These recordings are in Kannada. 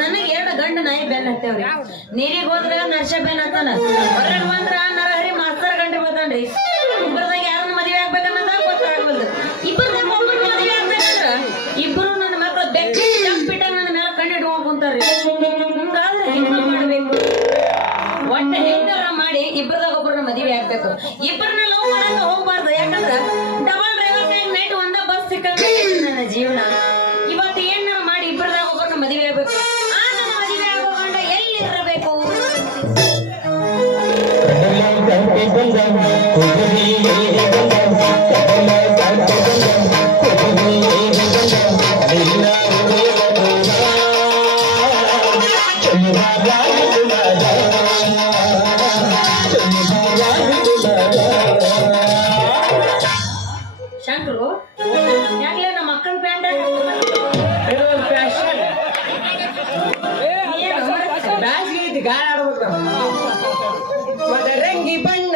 ನನಗೆ 2 ಗಂಡ ನಾಯಿ ಬೆನ್ ಹತ್ತೇವ್ರಿ. ನೀರಿಗೆ ಹೋದ್ರ ನರ್ಷ ಬೆನ್ ಹತ್ತಾನ, ಹೊರಗೆ ಬಂದ್ರ ನರಹರಿ ಮಾಸ್ತರ್ ಗಂಟೆ ಬತ್ತಾನ್ರಿ. ಇಬ್ಬರದಾಗ ಯಾರನ್ನ ಮದುವೆ ಆಗ್ಬೇಕನ್ನೋದ ಗೊತ್ತಾಗಲ್ದು. ಇಬ್ಬರದಾಗ ಒಬ್ಬರು ಮದುವೆ ಆಗ್ಬೇಕಂದ್ರ ಇಬ್ಬರು ನನ್ನ ಮಕ್ಕಳು ಬೆಕ್ಕಿ ಜಂಪಿಟ್ಟ ನನ್ನ ಮೇಲೆ ಕಣ್ಣಿಟ್ಕೊಂಡ್ ಕುಂತಾರ್ರಿ. ಹಿಂಗಾದ್ರೆ ಹಿಂಗ ಮಾಡ್ಬೇಕು, ಒಟ್ಟ ಹೆಂಗಾರ ಮಾಡಿ ಇಬ್ಬರದಾಗ ಒಬ್ಬರನ್ನ ಮದುವೆ ಆಗ್ಬೇಕು. ಇಬ್ಬರನ್ನ ಲವ್ ಮಾಡಂಗ ಹೋಗ್ಬಾರ್ದು. ಯಾಕಂದ್ರ ಡಬಲ್ ಡ್ರೈವರ್ ಕೈ ನೈಟ್ ಒಂದ ಬಸ್ ಸಿಕ್ಕಂಗ ನನ್ನ ಜೀವನ. ಇವತ್ತು ಏನಾರ ಮಾಡಿ ಇಬ್ಬರದಾಗ ಒಬ್ಬರನ್ನ ಮದುವೆ ಆಗ್ಬೇಕು. ಶಂಕರು ಯಾಕಲೇ ನಮ್ಮ ಅಕ್ಕನ ಪ್ಯಾಂಟ್ ಬ್ಯಾಸ್ಗೆ ಐತಿ, ಗಾಳಿ ಆಡ್ಬೇಕು ಮತ್ತೆ ರಂಗಿ ಬಣ್ಣ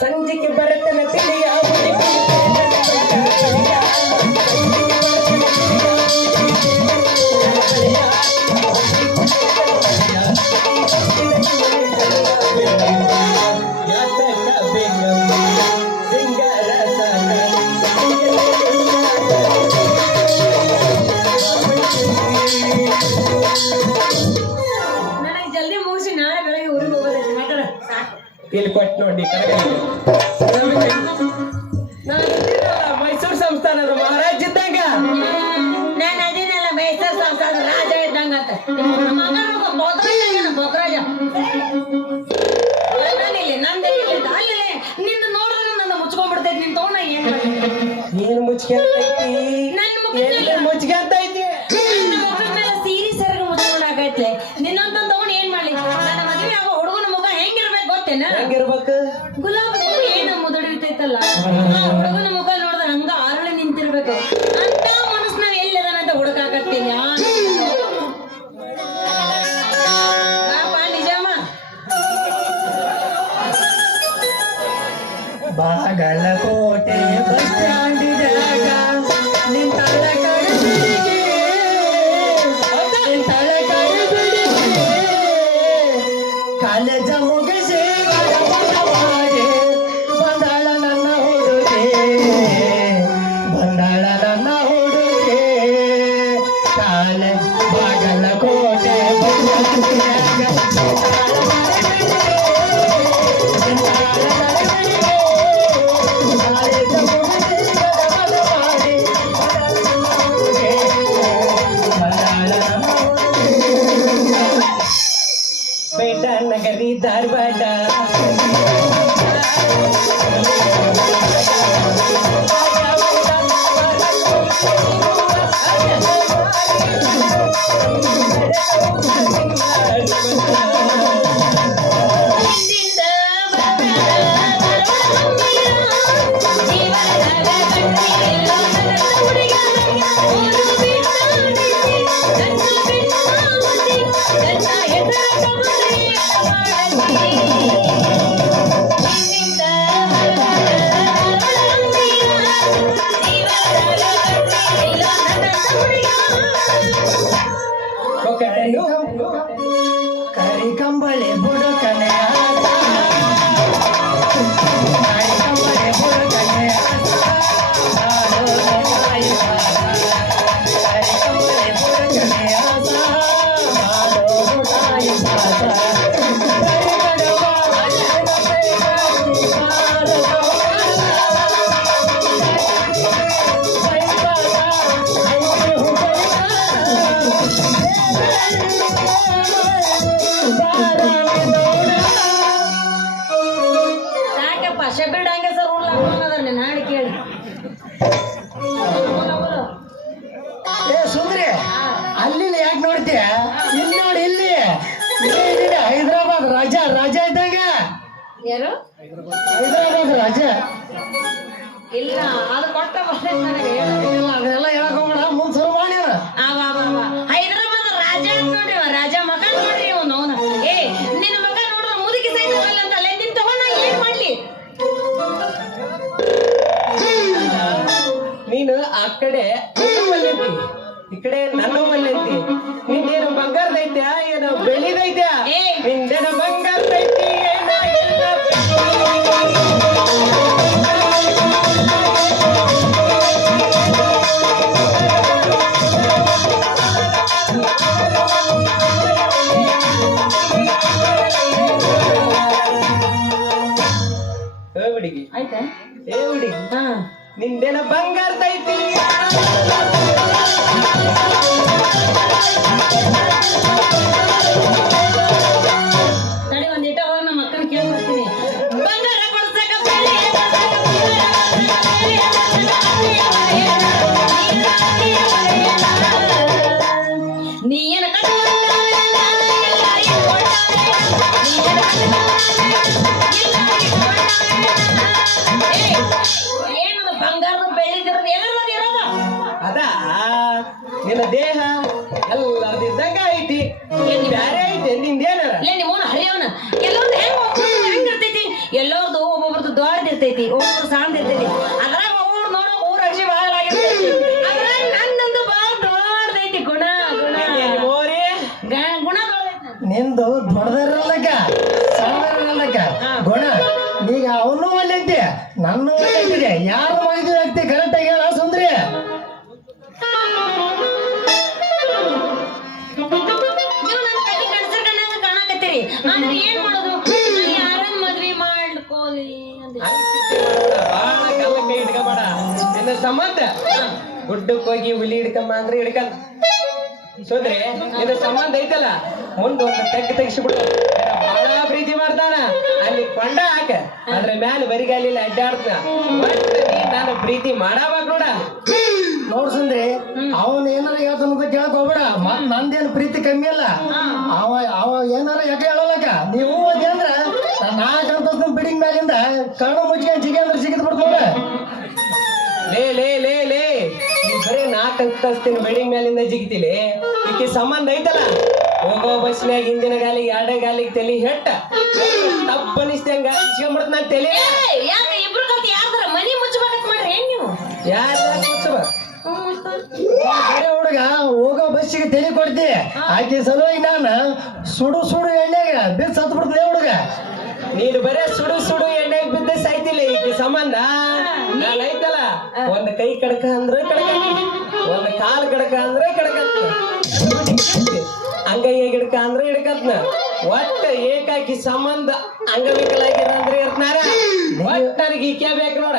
ಸಂಜಿಗೆ ಬರತನ ತಿಳಿಯ ಇಲ್ಲಿ ಕೊಟ್ಟು ನೋಡಿ ಮೈಸೂರು ಸಂಸ್ಥಾನದ ಮಹಾರಾಜ ಇದ್ದಂಗ ನಾನು ಅದೇನಲ್ಲ ಮೈಸೂರು ಸಂಸ್ಥಾನದ ರಾಜ ಇದ್ದಂಗ ಅಂತ ಬೊಕ್ಕರಾಜ ನಂದೇ ಅಲ್ಲಿ ನಿನ್ನ ನೋಡಿದ್ರೆ ನನ್ನ ಮುಚ್ಕೊಂಡ್ಬಿಡ್ತೈತಿ. ನಿನ್ ತಗೊಂಡ ಏನ್ ಮುಚ್ಕೊಂತೈತಿ? ನನ್ನ ಮುಚ್ಕೊಂತೈತಿ ಮುಚ್ಕೊಂತೈತಿ ಸೀರೆ ಸೆರಗ ಮುಚ್ಕೊಂಡಾಗೈತ್ಲೆ. ಹುಡುಗನ ಮುಖ ನೋಡಿದ್ರೆ ಹಂಗ ಅರಳಿ ನಿಂತಿರ್ಬೇಕು ಅಂತ ಮನಸ್ಸು ನಾವ್ ಎಲ್ಲಿದಾನಂತ ಹುಡುಕಾಕತ್ತೀನಿ ಬಾಪ ನಿಜಮ್ಮ ಬಾಗಲಕೋಟೆ ಬಸ್ ಸ್ಟ್ಯಾಂಡಿದಾಗ ನಿಂತಳ ಕಡಿಬಿಡಿಗೆ ನಿಂತಳ ಕಡಿಬಿಡಿಗೆ ಕಾಲೇಜ ಮುಗಿಸಿ ಮಾಡಿ ಬಂದಾಳ ನನ್ನ ಹುಡುಗೆ ಬಂದಾಳ ನನ್ನ ಹುಡುಗೆ ಕಾಲೇಜ್ ಬಾಗಲಕೋಟೆ ಬಸ್ ಸ್ಟ್ಯಾಂಡಿದಾಗ ಬೇಡ ನಗರಿ ಧಾರವಾಡ ಕರಿ ಕಂಬಳಿ ಬುಡಕನೆ ಕರಿ ಕಂಬಳಿ ಬುಡಕನೆ ಕರಿ ಕಂಬಳಿ ಬುಡಕನೆ ಸಾಕಪ್ಪ ಶೆಬೀಡ್ ಹಂಗೆ ಸರ್ ಉಳ್ಳ ನಿನ್ನ ಹಾಡು ಕೇಳಿ ಏ ಸುಂದ್ರಿ ಅಲ್ಲಿ ಯಾಕೆ ನೋಡ್ತೀಯ ಇಲ್ಲಿ ನೋಡಿ ಇಲ್ಲಿ ಏನಿದೆ ಹೈದರಾಬಾದ್ ರಾಜ ಇದ್ದಂಗ ಯಾರು ಹೈದರಾಬಾದ್ ರಾಜ ಇಲ್ಲ ಅದು ಕೊಟ್ಟ ಬರ್ತೈತೆ ನನಗೆ ಇಲ್ಲ ಅದೆಲ್ಲ ಹೇಳಕ್ ಹೋಗೋಣ ಮುಂದ್ ಶುರು ಮಾಡ್ಯಾರ ಹೈದರಾಬಾದ್ ರಾಜ ಅಂತ ನೋಡ್ರಿ ರಾಜ ಮಗ ನೋಡ್ರಿ ಅವನು ಏ ನಿನ್ನ ಮಗ ನೋಡಿದ್ರೆ ಮುದುಕಿ ಸೈತ ಅಂತ ಅಲ್ಲ ನಿನ್ ತಗೊಂಡ ಏನ್ ಮಾಡ್ಲಿ ನೀನು ಆ ಕಡೆ ಮಲ್ಲೈತಿ ಈ ಕಡೆ ನನ್ನ ಮಲ್ಲೈತಿ ನಿಂದೇನು ಬಂಗಾರದೈತ್ಯಾ ಏನೋ ಬೆಳಿದೈತ್ಯಾ ಏ. ನಿಂದೇನು ಬಂಗಾರದೈತಿ ಏನೋ ಇಲ್ಲ ಏ ಹುಡುಗಿ ಆಯ್ತಾ ಏ ಹುಡುಗಿ ಹಾ ನಿಂದೇನ ಬಂಗಾರದೈತಿ ತಡಿ ಒಂದಿಟ ಹೋಗಿ ನಮ್ಮ ಅಕ್ಕನ ಕೇಳ್ಬಿಡ್ತೀನಿ ಬಂಗಾರ ಕೊಡ್ಸಕ ನೀ ಏನ ಏನದು ಬಂಗಾರದ ಬೆಳ್ಳಿದಿರೋದು ಎಲ್ಲರೂ ಇರೋದು ಅದ ನಿನ್ನ ದೇಹ ಎಲ್ಲರ್ದಿದ್ದಂಗ ಐತಿ ಬ್ಯಾರೆ ಐತಿ ನಿಂದೇನಾರ ಇಲ್ಲ ನಿಮ್ಮವನು ಹರಿಯವನ ಎಲ್ಲರದು ಹೆಂಗ್ ಇರ್ತೈತಿ ಎಲ್ಲರದು ಒಬ್ಬೊಬ್ರದ್ದು ದೊಡ್ಡದಿರ್ತೈತಿ ಒಬ್ಬೊಬ್ರು ಸಣ್ಣದಿರ್ತೈತಿ ಅದ್ರಾಗ ಒಬ್ಬೊಬ್ರು ನೋಡೋ ಊರ ಅಕ್ಷಿ ಬಹಳ ಆಗಿರ್ತೈತಿ ಅದ್ರಾಗ ನಂದಂದು ಬಹಳ ದೊಡ್ಡದೈತಿ ಗುಣ ಗುಣ ಮೋರಿ ಗುಣ ದೊಡ್ಡದೈತಿ ನಿಂದು ದೊಡ್ಡದಿರಲ್ಲಕ್ಕ ಸಣ್ಣದಿರಲ್ಲಕ್ಕ ಗುಣ ಈಗ ಅವನು ಒಳ್ಳೈತಿ ನನ್ನ ಒಳ್ಳೈತಿದೆ ಯಾರು ಮಾಡಿದ್ವಿ ವ್ಯಕ್ತಿ ಕರೆಕ್ಟ್ ಆಗಿ ಹೇಳ ಸುಂದ್ರಿ ನೀವು ನನ್ನ ಕಟ್ಟಿ ಕಣ್ಸರ್ ಕಣ್ಣಂಗ ಕಾಣಕತ್ತೀರಿ ಅಂದ್ರೆ ಏನ್ ಮಾಡೋದು ಯಾರನ್ನ ಮದ್ವಿ ಮಾಡ್ಕೋಲಿ ಅಂತ ಬಾಳ ಕಲ್ಲಕ್ಕೆ ಹಿಡ್ಕಬೇಡ ನಿನ್ನ ಸಂಬಂಧ ಗುಡ್ಡಕ್ಕೆ ಹೋಗಿ ಹುಲಿ ಹಿಡ್ಕಂಬ ಅಂದ್ರೆ ಹಿಡ್ಕಂದ ಸೋದ್ರಿ ನಿನ್ನ ಸಂಬಂಧ ಐತಲ್ಲ ಮುಂದೊಂದು ತೆಗಿಸ್ಬಿಡು ಬಾಳ ಪ್ರೀತಿ ಮಾಡ್ತಾನ ಅಲ್ಲಿ ಕೊಂಡ ಹಾಕ ಅದ್ರ ಮ್ಯಾಲ ಬರಿಗಾಲಿಲ್ಲ ಅಡ್ಡಾಡ್ತ ನಾನು ಪ್ರೀತಿ ಮಾಡಾವಾಗ ನೋಡ ನೋಡ್ಸಂದ್ರಿ ಅವನ್ ಏನಾರ ಹೇಳ್ತಾನಂತ ಕೇಳಕ್ ಹೋಗ್ಬೇಡ ಮತ್ ನಂದೇನು ಪ್ರೀತಿ ಕಮ್ಮಿ ಅಲ್ಲ ಅವ ಏನಾರ ಯಾಕೆ ಹೇಳಲಕ್ಕ ನೀವು ಹೋಗಿ ಅಂದ್ರ ನಾಲ್ಕು ಬಿಡಿಂಗ್ ಮ್ಯಾಲಿಂದ ಕಣ್ಣು ಮುಚ್ಕೊಂಡು ಜಿಗೆ ಅಂದ್ರೆ ಸಿಗಿದ್ ಬಿಡ್ತ ನೋಡ ಲೇ ಲೇ ಲೇ ಲೇ ನೀ ಬರೀ ನಾಲ್ಕು ಹತ್ತಿನ ಬಿಲ್ಡಿಂಗ್ ಮೇಲಿಂದ ಜಿಗಿತಿಲಿ ಈಕೆ ಸಂಬಂಧ ಐತಲ್ಲ ಹೋಗೋ ಬಸ್ನ್ಯಾಗ ಹಿಂದಿನ ಗಾಲಿಗೆ ಎರಡೇ ಗಾಲಿಗೆ ತಲಿ ಹೆಟ್ಟ ತಪ್ಪ ಅನಿಸ್ತಂಗ ಸಿಗಂಬಿಡ್ತ ನಾ ತಲೆ ಯಾಕೆ ಇಬ್ರು ಕಲ್ತು ಯಾರ್ದಾರ ಮನಿ ಮುಚ್ಚಬೇಕಂತ ಮಾಡ್ರಿ ಏನ್ ನೀವು ಯಾರ ಮುಚ್ಚಬ ಬೇರೆ ಹುಡುಗ ಹೋಗೋ ಬಸ್ಸಿಗೆ ತಲೆ ಕೊಡ್ತಿ ಆಕೆ ಸಲುವಾಗಿ ನಾನು ಸುಡು ಸುಡು ಎಣ್ಣೆಗೆ ಬಿದ್ದು ಸತ್ತು ಬಿಡ್ತದೆ ಹುಡುಗ. ನೀನು ಬರೇ ಸುಡು ಸುಡು ಎಣ್ಣೆಗೆ ಬಿದ್ದ ಸಾಯ್ತಿಲ್ಲ ಈಕೆ ಸಂಬಂಧ ನಾನು ಐತಲ್ಲ ಒಂದ್ ಕೈ ಕಡಕ ಅಂದ್ರೆ ಕಡಕ ಒಂದ್ ಕಾಲ್ ಕಡಕ ಅಂದ್ರೆ ಕಡಕತ್ತ ಅಂಗೈಯ ಗಿಡಕ ಅಂದ್ರೆ ಹಿಡ್ಕತ್ನ ಒಟ್ಟ ಏಕಾಕಿ ಸಂಬಂಧ ಅಂಗವಿಕಲಾಗಿರ ಅಂದ್ರೆ ಇರ್ತಾರ ಒಟ್ಟ ನನಗೆ ಈಕೆ ಬೇಕು ನೋಡ.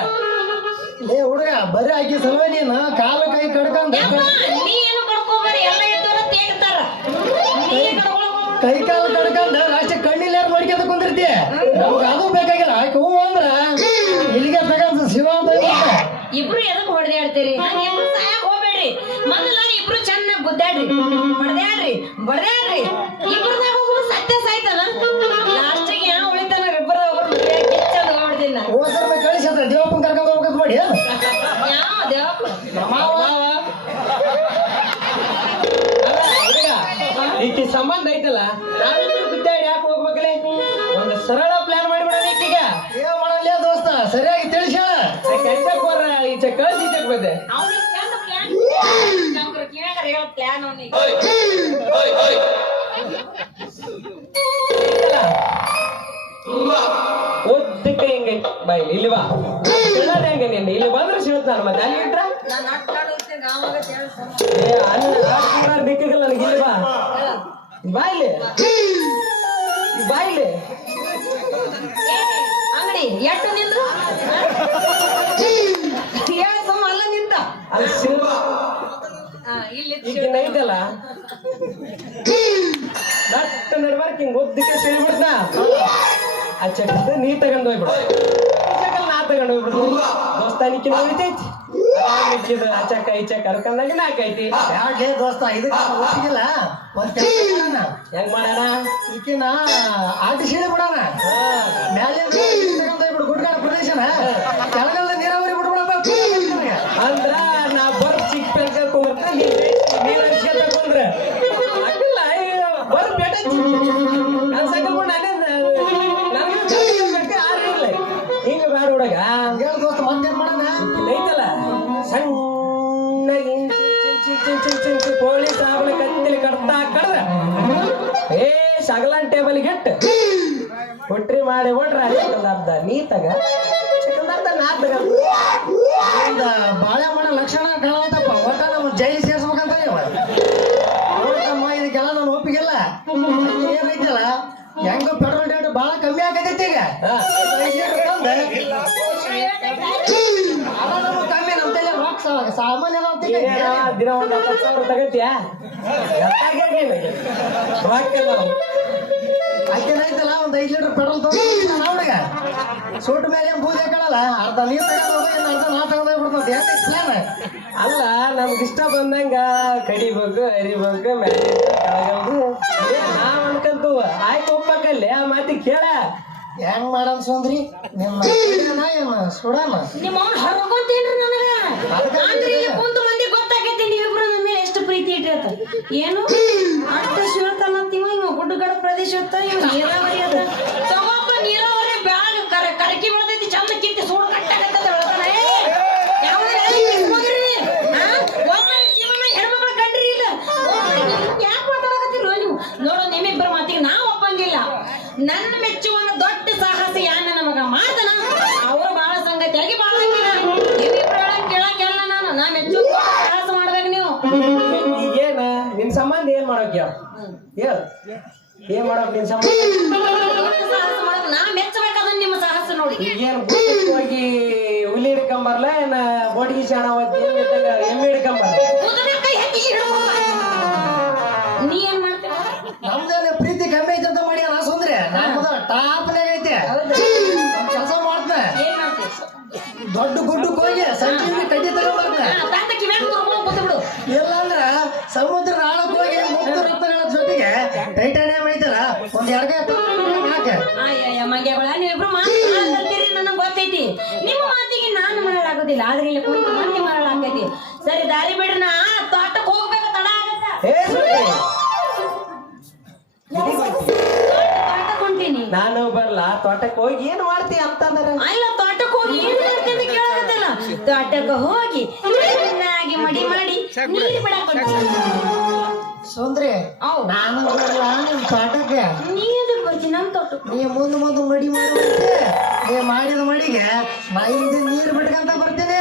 ಲೇ ಹುಡುಗ ಬರೀ ಆಕೆ ಸಲುವಾಗಿ ನೀನು ಕಾಲು ಕೈ ಕಡ್ಕಂದ ನೀ ಏನು ಕಡ್ಕೋಬೇಡಿ ಎಲ್ಲ ಇದ್ದವ್ರ ತೇಗ್ತಾರ ನೀ ಕಡ್ಕೊಳಕ್ ಕೈ ಕಾಲು ಕಡ್ಕಂದ ಲಾಸ್ಟ್ ಕಣ್ಣಿಲ್ಲ ನೋಡ್ಕೊಂತ ಕುಂದಿರ್ತಿ ನಮ್ಗೆ ಅದು ಬೇಕಾಗಿಲ್ಲ ಆಕೆ ಹೂ ಅಂದ್ರ ಇಲ್ಲಿಗೆ ತಗಂತ ಶಿವ ಅಂತ ಹೇಳ್ತಾರೆ. ಇಬ್ರು ಎದಕ್ ಹೊಡೆದಾಡ್ತೀರಿ ಇಬ್ರು ಸಾಯಕ್ ಹೋಗ್ಬೇಡ್ರಿ ಮೊದಲ ಇಬ್ರು ಚೆನ್ನಾಗ್ ಗುದ್ದಾಡ್ರಿ ಹೊಡೆದಾಡ್ರಿ ಬಡ್ದಾಡ್ರಿ ಇಬ್ರದಾಗ ಒಬ್ರು ಸತ್ಯ ಸಾಯ್ತಾನ ಲಾಸ್ಟಿಗೆ ಯಾವ ಉಳಿತಾನ ಇಬ್ಬರದ ಒಬ್ರು ಮದ್ವೆ ಕಿಚ್ಚಂದ್ ಹೋಗ್ಬಿಡ್ತೀನಿ ನಾ ಹೋದ್ರ ಕಳಿಸಿ ಅದ್ರ ದೇವಪ್ಪನ ಕರ್ಕೊಂಡು ಹೋಗ್ಬೇಕಂತ ಮಾಡಿ ಯಾವ ದೇವಪ್ಪ ಈಕಿ ಸಂಬಂಧ ಐತಲ್ಲ ನಾವಿಬ್ರು ಗುದ್ದಾಡಿ ಯಾಕೆ ಹೋಗ್ಬೇಕಲೆ ಒಂದು ಸರಳ ಪ್ಲಾನ್ ಮಾಡಿಬಿಡೋಣ ಈಕೀಗ ಏನ್ ಮಾಡಲ್ಲ ದೋಸ್ತ ಸರಿಯಾಗಿ ತಿಳಿಸ ಕೆಲ್ಸಕ್ಕೆ ಹೋರ ಈಚೆ ಕಳ್ಸಿ ಈಚೆಗೆ ಬಂದೆ ಅವ್ನಿಗೆ ಚಂದ ಪ್ಲಾನ್ ನಮ್ಗೆ ಕಿವ್ಯಾಗಾರ ಹೇಳೋ ಪ್ಲಾನ್ ಅವನಿಗೆ ಓದಕ್ಕೆ ಹೆಂಗೆ ಬಾ ಇಲ್ಲಿ ಬಾ ಹೇಳೋದು ಹೆಂಗೆ ನೀನು ಇಲ್ಲಿ ಬಂದ್ರೆ ಸಿಗುತ್ತೆ ನಾನು ಮತ್ತೆ ಅಲ್ಲಿ ಇಟ್ರ ನಾನು ಅಟ್ಟಾಡೋತ್ತೆ ಗಾವಾಗ ಏ ಅನ್ನ ಬೇಕಿಲ್ಲ ನನಗೆ ಇಲ್ಲಿ ಬಾ ಬಾ ಇಲ್ಲಿ ಬಾ ಇಲ್ಲಿ ಅಂಗಡಿ ಎಟ್ಟು ನಿಂದ್ರು ಹೇಳ ಸಮ ಅಲ್ಲ ನಿಂತ ಅಲ್ಲಿ ಸಿಲ್ ಇಲ್ಲಿ ಈಗ ಐತಲ್ಲ ದಟ್ಟ ನಡ್ಬಾರ್ಕ್ ಹಿಂಗ್ ಒದ್ದಕ್ಕೆ ಸಿಳ್ಬಿಡ್ತಾ ಆ ಚಕ್ರದ ನೀ ತಗೊಂಡ್ ಹೋಗ್ಬಿಡು ಚಕಲ್ ನಾ ತಗೊಂಡ್ ಹೋಗ್ಬಿಡು ದೋಸ್ತಾನಿಕ್ಕಿ ಉಳಿತೈತಿ ಆ ಚಕ್ಕ ಈ ಚಕ್ಕ ಕರ್ಕೊಂಡಾಗ ನಾಕೈತಿ ಯಾಕೆ ದೋಸ್ತ ಇದಕ್ಕೆ ಒಪ್ಪಿಗಿಲ್ಲ ಒಂದ್ ಕೆಲಸ ಮಾಡೋಣ ಹೆಂಗ್ ಮಾಡೋಣ ಈಕಿನ ಆಟಿ ಸೀಳಿ ಬಿಡೋಣ ಮ್ಯಾಲಿಂದ ತಗೊಂಡ್ ಗುಡ್ಗಾಡ ಪ್ರದೇಶನ ಕೆಳಗಲ್ದ ನೀರಾವರಿ ಬಿಟ್ಬಿಡಪ್ಪ ಅಂದ್ರ ನಾ ಬರ್ ಚಿಕ್ಕ ಪೆಲ್ಕ ಕುಂದ್ರ ನೀವ್ ಅರ್ಸ್ಕ ತಗೊಂಡ್ರ ಅಕ್ಕಿಲ್ಲ ಬರ್ ಬೇಟ ನಾನ್ ಸಕಲ್ಕೊಂಡು ನನಗೆ ಆರಿಲ್ಲ ಹಿಂಗ ಬ್ಯಾಡ ಹುಡುಗ ಹೇಳ ದೋಸ್ತ ಮತ್ತೇನ್ ಮಾಡೋಣ ಐತಲ್ಲ ಸಣ್ಣಗೆ ಪೊಲೀಸ್ ಸಾಬಳ ಕತ್ತಿಲಿ ಕಡ್ತಾ ಕಡ್ದ ಏ ಸಗಲನ್ ಟೇಬಲ್ ಗೆಟ್ ಕೊಟ್ರಿ ಮಾಡಿ ಹೊಟ್ರ ಚಿಕ್ಕಲ್ದಾರ್ದ ನೀ ತಗ ಚಿಕ್ಕಲ್ದಾರ್ದ ನಾ ತಗ ಬಾಳೆ ಮಾಡೋ ಲಕ್ಷಣ ಕಾಣತಪ್ಪ ಒಟ್ಟ ನಮ್ಮ ಜೈಲಿ ಸೇರ್ಸ್ಬೇಕಂತ ನೋಡ್ತಮ್ಮ ಇದಕ್ಕೆಲ್ಲ ನಾನು ಒಪ್ಪಿಗೆಲ್ಲ ಏನೈತಲ್ಲ ಹೆಂಗ ಪೆಟ್ರೋಲ್ ರೇಟ್ ಬಾಳ ಕಮ್ಮಿ ಆಗತೈತಿ ಈಗ ಕಮ್ಮಿ ನಮ್ಮ ತಲೆ ರಾಕ್ ಸಾಮಾನ್ಯ ದಿನ ಒಂದ್ 70,000 ತಗತಿಯಾ ಆಕೆನೈತಲ್ಲ ಒಂದ್ 5 ಲೀಟರ್ ಪೆಟ್ರೋಲ್ ತಗೊಂಡ್ ಹುಡುಗ ಸೂಟ್ ಮೇಲೆ ಬೂದಿ ಹಾಕಳಲ್ಲ ಅರ್ಧ ನೀರ್ ತಗೊಂಡ್ ಅರ್ಧ ನಾ ತಗೊಂಡೋಗ್ಬಿಡ್ತದೆ ಯಾಕೆ ಪ್ಲಾನ್ ಅಲ್ಲ ನಮ್ಗೆ ಇಷ್ಟ ಬಂದಂಗ ಕಡಿಬೇಕು ಅರಿಬೇಕು ಮ್ಯಾಲೆ ಕೆಳಗಲ್ದು ನಾವ್ ಅನ್ಕಂತು ಆಯ್ತು ಒಪ್ಪಕಲ್ಲಿ ಆ ಮಾತಿ ಕೇಳ ಹೆಂಗ್ ಮಾಡನ್ ಸುಂದ್ರಿ ನಿಮ್ಮ ಏನು ಸುಡಣ ನಿಮ್ಮ ಅವ್ನು ಹೊರಗೊಂತೇನ್ರಿ ನನಗ ಅಂದ್ರೆ ಇಲ್ಲಿ ಕುಂತು ಮಂದಿ ಗೊತ್ತಾಗೈತಿ ನೀವಿಬ್ರು ನನ್ನ ಮೇಲೆ ಎಷ್ಟು ಪ್ರೀತಿ ಇಟ್ಟಿರತ್ತ ಏನು ಅಷ್ಟ ಶಿವತನತ್ತೀವ ಇವ ಗುಡ್ಡಗಡ ಪ್ರದೇಶ ಅತ್ತ ಇವ ನೀರಾವರಿ ಅತ್ತ ತಗೋಪ್ಪ ನೀರಾವರಿ ಬ್ಯಾಗ್ ಕರಕಿ ಬೆಳ್ದೈತಿ ಚಂದ ಕಿತ್ತಿ ಸೂಡು ಕಟ್ಟಾಗತ್ತದ ಬೆಳತನ ಹೆಣ್ಮಕ್ಳು ಕಂಡ್ರಿ ಇಲ್ಲ ಯಾಕೆ ಮಾತಾಡಕತ್ತಿರೋ ನೀವು ನೋಡು ನಿಮ್ಮಿಬ್ಬರ ಮಾತಿಗೆ ನಾ ಒಪ್ಪಂಗಿಲ್ಲ ನನ್ನ ಮೆಚ್ಚುವ ದೊಡ್ಡ ಸಾಹಸ ಯಾನ ನಮಗ ಮಾಡ್ದನ ಅವ್ರು ಬಾಳ ಸಂಗತಿಯಾಗಿ ಬಾಳಂಗಿಲ್ಲ ನೀವಿಬ್ರು ಹೇಳಕ್ ಕೇಳಕ್ಕೆಲ್ಲ ನಾ ಮೆಚ್ಚುವ ಸಾಹಸ ಮಾಡ್ಬೇಕು ನೀವು ಈಗೇನ ನಿನ್ ಸಂಬಂಧ ಏನ್ ಮಾಡೋಕ್ ಹೇಳ ಏನ್ ಮಾಡೋಕ್ ನಿನ್ ಸಂಬಂಧ ದೊಡ್ಡ ಸಾಹಸ ಮಾಡೋದು ನಾ ಮೆಚ್ಚಬೇಕಾದ ನಿಮ್ಮ ಸಾಹಸ ನೋಡಿ ಈಗೇನ್ ಹೋಗಿ ಹುಲಿ ಹಿಡ್ಕೊಂಬರ್ಲ ಏನ ಬೋಡಿಗೆ ಶಾಣ ಎಮ್ಮೆ ಹಿಡ್ಕೊಂಬರ್ಲ ಕುದುರೆ ಕೈ ಹತ್ತಿ ಹಿಡು ನೀ ಏನ್ ಮಾಡ್ತೀರ ನಮ್ದೇನೆ ಪ್ರೀತಿ ಕಮ್ಮಿ ಐತೆ ಅಂತ ಮಾಡಿ ನಾ ಸುಂದ್ರಿ ನಮ್ದು ಟಾಪ್ನಾಗ ಐತೆ ಕೆಲಸ ಮಾಡ್ತಾನೆ ಏನ್ ಮಾಡ್ತೀವಿ ದೊಡ್ಡ ಗುಡ್ಡಕ್ಕೆ ಹೋಗಿ ಸಂಜೆ ಕಡ್ಡಿ ತಗೊಂಡ್ಬರ್ತಾನೆ ತಾತ ಕಿವ್ಯಾಗ ತಗೊಂಡು ಕೂತು ಬಿಡು ಇಲ್ಲ ಅಂದ್ರ ಸಮುದ್ರ ಆಳಕ್ಕೆ ಹೋಗಿ ಮುಕ್ತ ರತ್ನಗಳ ಜೊತೆಗೆ ಟೈಟಾನಿಯಂ ಐತಲ್ಲ ಒಂದ್ ಎಡಗೈ ಹಾಕ ಅಯ್ಯ ಮಂಗ್ಯಗಳ ನೀವಿಬ್ರು ಮಾತಾಡ್ತೀರಿ ನನಗೆ ಗೊತ್ತೈತಿ ನಿಮ್ಮ ಮಾತಿಗೆ ನಾನು ನಾನು ಮರಳಾಗೋದಿಲ್ಲ ಆದ್ರೆ ಇಲ್ಲಿ ಕುಂತು ಮಂದಿ ಮರಳಾಕೈತಿ ಸರಿ ದಾರಿ ಬಿಡ್ರಿ ನಾ ತೋಟಕ್ಕೆ ಹೋಗ್ಬೇಕು ತಡ ಆಗತ್ತ ಏ ಸುಂದ್ರಿ ತೋಟಕ್ಕೆ ಹೊಂಟೀನಿ ನಾನು ಬರ್ಲಾ ತೋಟಕ್ಕೆ ಹೋಗಿ ಏನ್ ಮಾಡ್ತಿ ಅಂತಂದ್ರ ಅಲ್ಲ ತೋಟಕ್ಕೆ ಹೋಗಿ ಏನ್ ಮಾಡ್ತಿ ಅಂತ ಕೇಳಾಕತ್ತಲ್ಲ ತೋಟಕ್ಕೆ ಹೋಗಿ ಚೆನ್ನಾಗಿ ಮಡಿ ಮಾಡಿ ನೀರು ಬಿಡಾಕ ಸುಂದ್ರಿ ನಾನು ಬರಲ್ಲ ನಿಮ್ ತೋಟಕ್ಕೆ ನೀ ಎದಕ್ ಬರ್ತೀನಿ ನಮ್ ತೋಟಕ್ಕೆ ನೀ ಮುಂದ್ ಮಡಿ ಮಾಡುವಂತೆ ನೀ ಮಾಡಿದ ಮಡಿಗೆ ನಾ ಹಿಂದೆ ನೀರ್ ಬಿಟ್ಕಂತ ಬರ್ತೀನಿ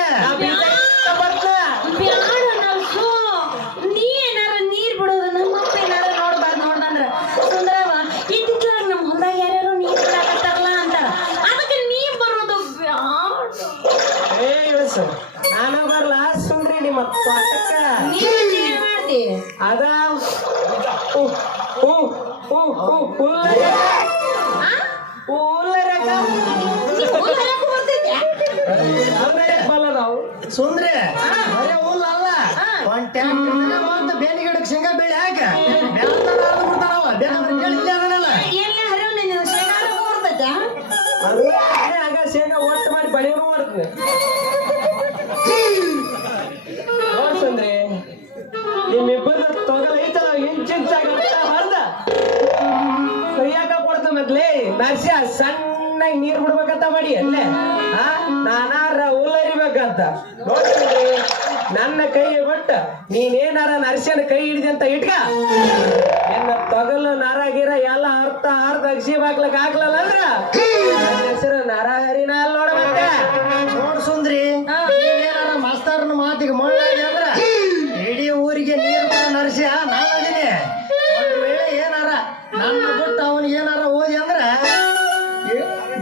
ಬ್ಯಾಡ ನಲ್ಸು ನೀ ಏನಾರ ನೀರ್ ಬಿಡೋದು ನಮ್ಮಪ್ಪ ಏನಾರ ನೋಡ್ದಂದ್ರ ಸುಂದರವ ಇತ್ತಿತ್ಲಾಗ ನಮ್ಮ ಹೊಲ್ದಾಗ ಯಾರ್ಯಾರು ನೀರ್ ಬಿಡಾಕತ್ತಾರಲ್ಲ ಅಂತಾರ ಅದಕ್ಕೆ ನೀ ಬರೋದು ಬ್ಯಾಡ ಏ ಇಳಿಸು ನಾನು ಬರ್ಲಾ ಸುಂದ್ರಿ ನಿಮ್ಮ ತೋಟಕ್ಕ ನೀನ್ ಏನ್ ಮಾಡ್ತಿ ಅದ ಸುಂದ್ರಿ ಬರೇ ಹುಲ್ಲ ಅಲ್ಲ ಒಂದ್ ಟ್ಯಾಂಕ್ ಬೇಲಿ ಗಿಡಕ್ಕೆ ಶೇಂಗಾ ಬೆಳೆ ಹಾಕ ಬೆಳತಾನ ಆದ್ ಬಿಡ್ತಾನವ ಬೇಕಂದ್ರೆ ಕೇಳಿ ಇಲ್ಲೇ ಅದನ್ನಲ್ಲ ಎಲ್ಲ ಹರಿವು ನಿನ್ನ ಶೇಂಗಾರ ಬರ್ತೈತಾ ಆಗ ಶೇಂಗಾ ಒಟ್ಟು ಮಾಡಿ ಬಳಿಯೂ ಮಾಡ್ತೀನಿ ನೋಡ್ ಸುಂದ್ರಿ ನಿಮ್ಮಿಬ್ಬರ ತೊಗಲ ಐತಲ್ಲ ಇಂಚಿಂಚಾಗಿ ಹೊರದ ಕೈಯಾಗ ಕೊಡ್ತ ಮೊದ್ಲೇ ನರ್ಸ್ಯ ಸಣ್ಣಾಗಿ ನೀರ್ ಬಿಡ್ಬೇಕಂತ ಮಾಡಿ ಅಲ್ಲೇ ನಾನಾರ ಹುಲ್ಲರಿಬೇಕಂತ ನೋಡ್ರಿ ನನ್ನ ಕೈಗೆ ಕೊಟ್ಟ ನೀನೇನಾರ ನರ್ಸ್ಯನ ಕೈ ಹಿಡಿದೆ ಅಂತ ಇಟ್ಕ ನಿನ್ನ ತೊಗಲು ನರ ಗಿರ ಎಲ್ಲ ಅರ್ಧ ಅಕ್ಷಿ ಬಾಕ್ಲಕ್ ಹಾಕ್ಲಲ್ಲ ಅಂದ್ರ ನನ್ನ ಹೆಸರು ನರಹರಿನ ಅಲ್ಲಿ ನೋಡ್ಬಂತೆ ನೋಡ್ ಸುಂದ್ರಿ ನೀನೇನಾರ ಮಾಸ್ತರ್ನ ಮಾತಿಗೆ ಮಳ್ಳಾಗಿ ಅಂದ್ರ ಇಡೀ ಊರಿಗೆ ನೀರು ಬಿಡೋ ನರ್ಸ್ಯ ನಾನು ಅದೀನಿ ಒಂದ್ ವೇಳೆ ಏನಾರ ನನ್ನ ಬಿಟ್ಟು ಅವನಿಗೆ ಏನಾರ ಓದಿ ಅಂದ್ರ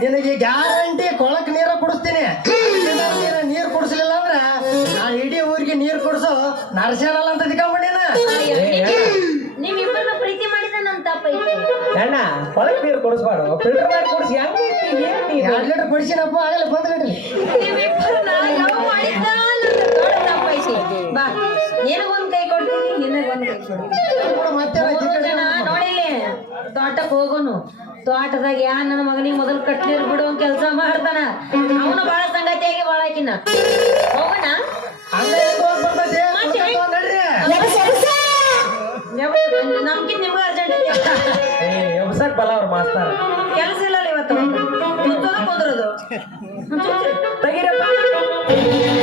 ನಿನಗೆ ಗ್ಯಾರಂಟಿ ಕೊಳಕ್ ನೀರ ಕುಡಿಸ್ತೀನಿ ನೀರ್ ಕುಡಿಸ್ಲಿಲ್ಲ ಅಂದ್ರ ನಾನು ಇಡೀ ಊರಿಗೆ ನೀರ್ ಕುಡಿಸೋ ನರ್ಸ್ಯಾನಲ್ಲ ಅಂತ ತಿಳ್ಕೊಂಡ್ಬಿಟ್ಟಿನ ನಿಮ್ಮಿಬ್ಬರನ್ನ ಪ್ರೀತಿ ಮಾಡಿದ ನಮ್ ತಪ್ಪೈತಿ ಅಣ್ಣ ಹೊಳಕ್ ನೀರು ಕುಡಿಸ್ಬಾರ್ದು ಫಿಲ್ಟರ್ ಮಾಡಿ ಕುಡಿಸಿ ಹೆಂಗೈತಿ 2 ಲೀಟರ್ ಕುಡಿಸಿನಪ್ಪ ಆಗಲ್ಲ ಬಂದ್ ಗಂಟಲಿ ನಿಮ್ಮಿಬ್ಬರನ್ನ ಯಾವ ಮಾಡಿದ್ದ ನನ್ನ ದೊಡ್ಡ ತಪ್ಪೈತಿ ಬಾ ನಿನಗೊಂದ್ ಕೈ ಕೊಡ್ತೀನಿ ನಿನಗೊಂದ್ ಕೈ ಕೊಡ್ತೀನಿ ಮತ್ತೆ ನೋಡಿಲ್ಲಿ ತೋಟಕ್ಕೆ ಹೋಗೋನು ತೋಟದಾಗ ಯಾ ನನ್ನ ಮಗನಿಗೆ ಮೊದಲು ಕಟ್ನೀರ್ ಬಿಡುವ ಕೆಲಸ ಮಾಡ್ತಾನ ಅವನು ಬಾಳ ಸಂಗತಿಯಾಗಿ ಬಾಳ ಆಕಿನ ಹೋಗೋಣ ನಮ್ಗಿಂತ ನಿಮ್ಗೆ ಅರ್ಜೆಂಟ್ ಎಬ್ಸಕ್ ಬಲ್ಲ ಅವ್ರ ಮಾಸ್ತಾರ ಕೆಲಸ ಇಲ್ಲ ಇವತ್ತು ಕುಂದ್ರದು